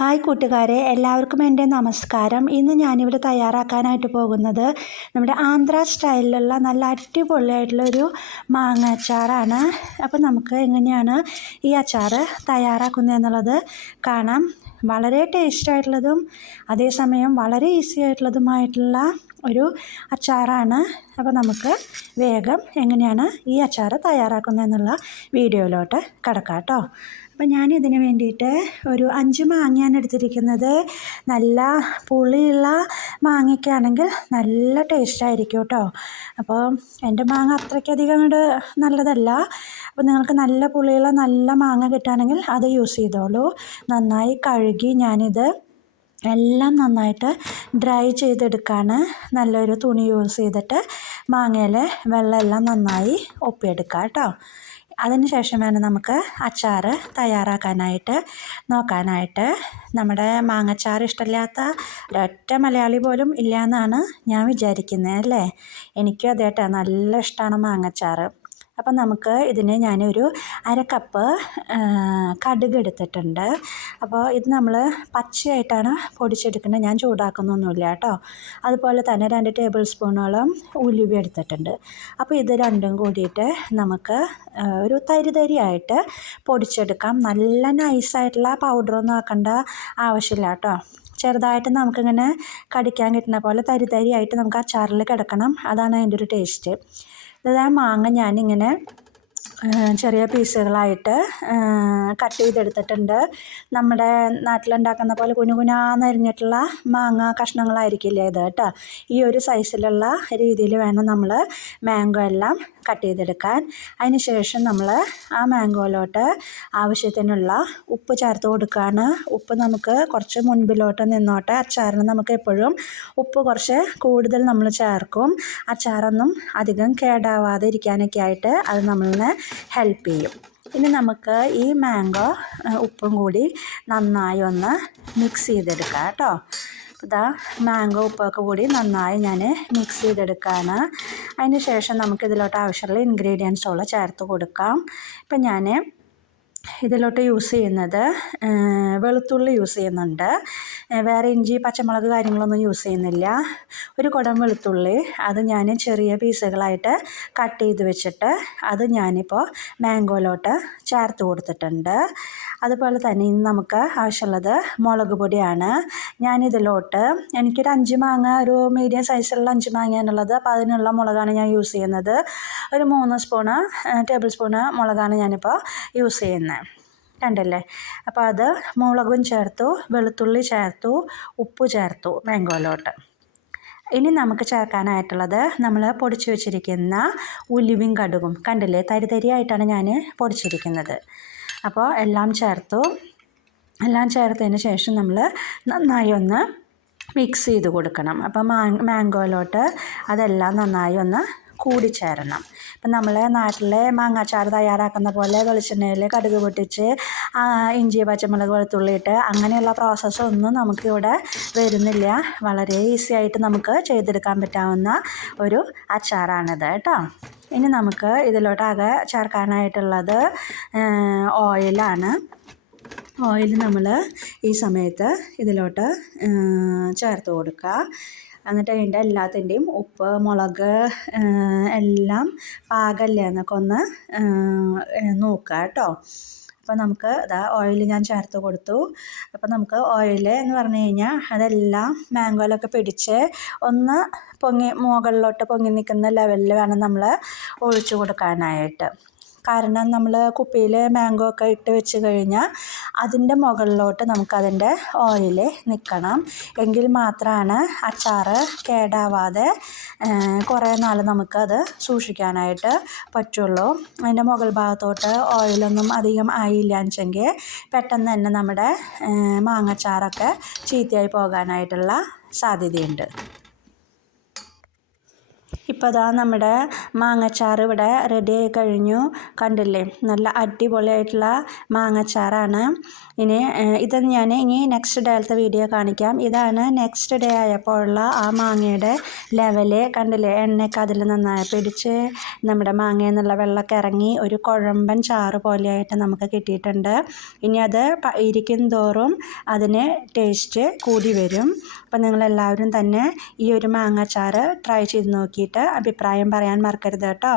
Hi കൂട്ടുകാരെ, എല്ലാവർക്കും എൻ്റെ നമസ്കാരം. ഇന്ന് ഞാനിവിടെ തയ്യാറാക്കാനായിട്ട് പോകുന്നത് നമ്മുടെ ആന്ധ്ര സ്റ്റൈലിലുള്ള നല്ല അടിപൊളിയായിട്ടുള്ളൊരു മാങ്ങ അച്ചാറാണ്. അപ്പോൾ നമുക്ക് എങ്ങനെയാണ് ഈ അച്ചാർ തയ്യാറാക്കുന്നത് എന്നുള്ളത് കാണാം. വളരെ ടേസ്റ്റായിട്ടുള്ളതും അതേസമയം വളരെ ഈസി ആയിട്ടുള്ളതുമായിട്ടുള്ള ഒരു അച്ചാറാണ്. അപ്പോൾ നമുക്ക് വേഗം എങ്ങനെയാണ് ഈ അച്ചാർ തയ്യാറാക്കുന്നത് എന്നുള്ള വീഡിയോയിലോട്ട് കിടക്കാം കേട്ടോ. അപ്പോൾ ഞാനിതിന് വേണ്ടിയിട്ട് ഒരു 5 മാങ്ങയാണ് എടുത്തിരിക്കുന്നത്. നല്ല പുളിയുള്ള മാങ്ങയ്ക്കാണെങ്കിൽ നല്ല ടേസ്റ്റായിരിക്കും കേട്ടോ. അപ്പോൾ എൻ്റെ മാങ്ങ അത്രയ്ക്കധികം അങ്ങോട്ട് നല്ലതല്ല. അപ്പോൾ നിങ്ങൾക്ക് നല്ല പുളിയുള്ള നല്ല മാങ്ങ കിട്ടുകയാണെങ്കിൽ അത് യൂസ് ചെയ്തോളൂ. നന്നായി കഴുകി ഞാനിത് എല്ലാം നന്നായിട്ട് ഡ്രൈ ചെയ്തെടുക്കുകയാണ്. നല്ലൊരു തുണി യൂസ് ചെയ്തിട്ട് മാങ്ങയിലെ വെള്ളമെല്ലാം നന്നായി ഒപ്പിയെടുക്കുക കേട്ടോ. അതിന് ശേഷം വേണം നമുക്ക് അച്ചാർ തയ്യാറാക്കാനായിട്ട് നോക്കാനായിട്ട്. നമ്മുടെ മാങ്ങച്ചാർ ഇഷ്ടമില്ലാത്ത ഒരൊറ്റ മലയാളി പോലും ഇല്ല എന്നാണ് ഞാൻ വിചാരിക്കുന്നത് അല്ലേ. എനിക്കും അതേ കേട്ടോ, നല്ല ഇഷ്ടമാണ് മാങ്ങച്ചാർ. അപ്പം നമുക്ക് ഇതിന് ഞാനൊരു 1/2 കപ്പ് കടുക് എടുത്തിട്ടുണ്ട്. അപ്പോൾ ഇത് നമ്മൾ പച്ചയായിട്ടാണ് പൊടിച്ചെടുക്കുന്നത്, ഞാൻ ചൂടാക്കുന്നൊന്നുമില്ല കേട്ടോ. അതുപോലെ തന്നെ 2 ടേബിൾ സ്പൂണോളം ഉലുവ എടുത്തിട്ടുണ്ട്. അപ്പോൾ ഇത് രണ്ടും കൂടിയിട്ട് നമുക്ക് ഒരു തരിതരിയായിട്ട് പൊടിച്ചെടുക്കാം. നല്ല നൈസായിട്ടുള്ള പൗഡറൊന്നും ആക്കേണ്ട ആവശ്യമില്ല കേട്ടോ. ചെറുതായിട്ട് നമുക്കിങ്ങനെ കടിക്കാൻ കിട്ടുന്ന പോലെ തരിതരിയായിട്ട് നമുക്ക് അച്ചാറിൽ കിടക്കണം. അതാണ് അതിൻ്റെ ഒരു ടേസ്റ്റ്. ഇതാ മാങ്ങ ഞാനിങ്ങനെ ചെറിയ പീസുകളായിട്ട് കട്ട് ചെയ്തെടുത്തിട്ടുണ്ട്. നമ്മുടെ നാട്ടിലുണ്ടാക്കുന്ന പോലെ കുനുകുനാന്നരിഞ്ഞിട്ടുള്ള മാങ്ങ കഷ്ണങ്ങളായിരിക്കില്ലേ ഇത് കേട്ടോ. ഈ ഒരു സൈസിലുള്ള രീതിയിൽ വേണം നമ്മൾ മാംഗോ എല്ലാം കട്ട് ചെയ്തെടുക്കാൻ. അതിന് ശേഷം നമ്മൾ ആ മാംഗോയിലോട്ട് ആവശ്യത്തിനുള്ള ഉപ്പ് ചേർത്ത് കൊടുക്കുകയാണ്. ഉപ്പ് നമുക്ക് കുറച്ച് മുൻപിലോട്ട് നിന്നോട്ടെ. അച്ചാറിന് നമുക്ക് എപ്പോഴും ഉപ്പ് കുറച്ച് കൂടുതൽ നമ്മൾ ചേർക്കും. അച്ചാറൊന്നും അധികം കേടാവാതെ ഇരിക്കാനൊക്കെ ആയിട്ട് അത് നമ്മളെ ഹെൽപ്പ് ചെയ്യും. ഇനി നമുക്ക് ഈ മാംഗോ ഉപ്പും കൂടി നന്നായി ഒന്ന് മിക്സ് ചെയ്തെടുക്കാം കേട്ടോ. ഇതാ മാംഗോ ഉപ്പൊക്കെ കൂടി നന്നായി ഞാൻ മിക്സ് ചെയ്തെടുക്കുകയാണ്. അതിന് ശേഷം നമുക്കിതിലോട്ട് ആവശ്യമുള്ള ഇൻഗ്രീഡിയൻസുകൾ ചേർത്ത് കൊടുക്കാം. ഇപ്പം ഞാൻ ഇതിലോട്ട് യൂസ് ചെയ്യുന്നത് വെളുത്തുള്ളി യൂസ് ചെയ്യുന്നുണ്ട്. വേറെ ഇഞ്ചി പച്ചമുളക് കാര്യങ്ങളൊന്നും യൂസ് ചെയ്യുന്നില്ല. ഒരു കുടം വെളുത്തുള്ളി അത് ഞാൻ ചെറിയ പീസുകളായിട്ട് കട്ട് ചെയ്ത് വെച്ചിട്ട് അത് ഞാനിപ്പോൾ മാംഗോയിലോട്ട് ചേർത്ത് കൊടുത്തിട്ടുണ്ട്. അതുപോലെ തന്നെ ഇനി നമുക്ക് ആവശ്യമുള്ളത് മുളക് പൊടിയാണ്. ഞാനിതിലോട്ട് എനിക്കൊരു 5 മാങ്ങ, ഒരു മീഡിയം സൈസുള്ള 5 മാങ്ങയാണുള്ളത്. അപ്പോൾ അതിനുള്ള മുളകാണ് ഞാൻ യൂസ് ചെയ്യുന്നത്. ഒരു 3 ടേബിൾ സ്പൂണ് മുളകാണ് ഞാനിപ്പോൾ യൂസ് ചെയ്യുന്നത്. കണ്ടല്ലേ. അപ്പോൾ അത് മുളകും ചേർത്തു, വെളുത്തുള്ളി ചേർത്തു, ഉപ്പ് ചേർത്തു മാംഗോയിലോട്ട്. ഇനി നമുക്ക് ചേർക്കാനായിട്ടുള്ളത് നമ്മൾ പൊടിച്ച് വെച്ചിരിക്കുന്ന ഉലുവയും കടുകും. കണ്ടില്ലേ, തരിതരിയായിട്ടാണ് ഞാൻ പൊടിച്ചിരിക്കുന്നത്. അപ്പോൾ എല്ലാം ചേർത്തു. എല്ലാം ചേർത്തതിന് ശേഷം നമ്മൾ നന്നായി ഒന്ന് മിക്സ് ചെയ്ത് കൊടുക്കണം. അപ്പോൾ മാംഗോയിലോട്ട് അതെല്ലാം നന്നായി ഒന്ന് കൂടിച്ചേരണം. ഇപ്പം നമ്മൾ നാട്ടിലെ മാങ്ങാച്ചാർ തയ്യാറാക്കുന്ന പോലെ വെളിച്ചെണ്ണയിൽ കടുക് പൊട്ടിച്ച് ഇഞ്ചി പച്ചമുളക് വെളുത്തുള്ളി ഇട്ട് അങ്ങനെയുള്ള പ്രോസസ്സൊന്നും നമുക്കിവിടെ വരുന്നില്ല. വളരെ ഈസി ആയിട്ട് നമുക്ക് ചെയ്തെടുക്കാൻ പറ്റാവുന്ന ഒരു അച്ചാറാണിത് കേട്ടോ. ഇനി നമുക്ക് ഇതിലോട്ടാകെ ചേർക്കാനായിട്ടുള്ളത് ഓയിലാണ്. ഓയിൽ നമ്മൾ ഈ സമയത്ത് ഇതിലോട്ട് ചേർത്ത് കൊടുക്കുക. എന്നിട്ട് അതിൻ്റെ എല്ലാത്തിൻ്റെയും ഉപ്പ് മുളക് എല്ലാം പാകമല്ലേ എന്നൊക്കെ ഒന്ന് നോക്കുക കേട്ടോ. അപ്പോൾ നമുക്ക് ഓയിൽ ഞാൻ ചേർത്ത് കൊടുത്തു. അപ്പോൾ നമുക്ക് ഓയിൽ എന്ന് പറഞ്ഞു കഴിഞ്ഞാൽ അതെല്ലാം മാംഗോയിലൊക്കെ പിടിച്ച് ഒന്ന് മുകളിലോട്ട് പൊങ്ങി നിൽക്കുന്ന ലെവലിൽ വേണം നമ്മൾ ഒഴിച്ചു കൊടുക്കാനായിട്ട്. കാരണം നമ്മൾ കുപ്പിയിൽ മാംഗോ ഒക്കെ ഇട്ട് വെച്ച് കഴിഞ്ഞാൽ അതിൻ്റെ മുകളിലോട്ട് നമുക്കതിൻ്റെ ഓയിൽ നിൽക്കണം. എങ്കിൽ മാത്രമാണ് അച്ചാർ കേടാവാതെ കുറേ നാൾ നമുക്കത് സൂക്ഷിക്കാനായിട്ട് പറ്റുള്ളൂ. അതിൻ്റെ മുകൾ ഭാഗത്തോട്ട് ഓയിലൊന്നും അധികം ആയില്ല വെച്ചെങ്കിൽ പെട്ടെന്ന് തന്നെ നമ്മുടെ മാങ്ങച്ചാറൊക്കെ ചീത്തയായി പോകാനായിട്ടുള്ള സാധ്യതയുണ്ട്. ഇപ്പോൾ അതാ നമ്മുടെ മാങ്ങച്ചാർ ഇവിടെ റെഡി ആയി കഴിഞ്ഞു. കണ്ടില്ലേ, നല്ല അടിപൊളിയായിട്ടുള്ള മാങ്ങച്ചാറാണ്. ഇത് ഞാൻ ഇനി നെക്സ്റ്റ് ഡേയിലത്തെ വീഡിയോ കാണിക്കാം. ഇതാണ് നെക്സ്റ്റ് ഡേ ആയപ്പോഴുള്ള ആ മാങ്ങയുടെ ലെവല് കണ്ടില്ലേ. എണ്ണയൊക്കെ അതിൽ നന്നായി പിടിച്ച് നമ്മുടെ മാങ്ങയിൽ നിന്നുള്ള വെള്ളമൊക്കെ ഇറങ്ങി ഒരു കുഴമ്പൻ ചാറ് പോലെയായിട്ട് നമുക്ക് കിട്ടിയിട്ടുണ്ട്. ഇനി അത് ഇരിക്കും തോറും അതിന് ടേസ്റ്റ് കൂടി വരും. അപ്പം നിങ്ങളെല്ലാവരും തന്നെ ഈ ഒരു മാങ്ങാച്ചാറ് ട്രൈ ചെയ്ത് നോക്കിയിട്ട് അഭിപ്രായം പറയാൻ മറക്കരുത് കേട്ടോ.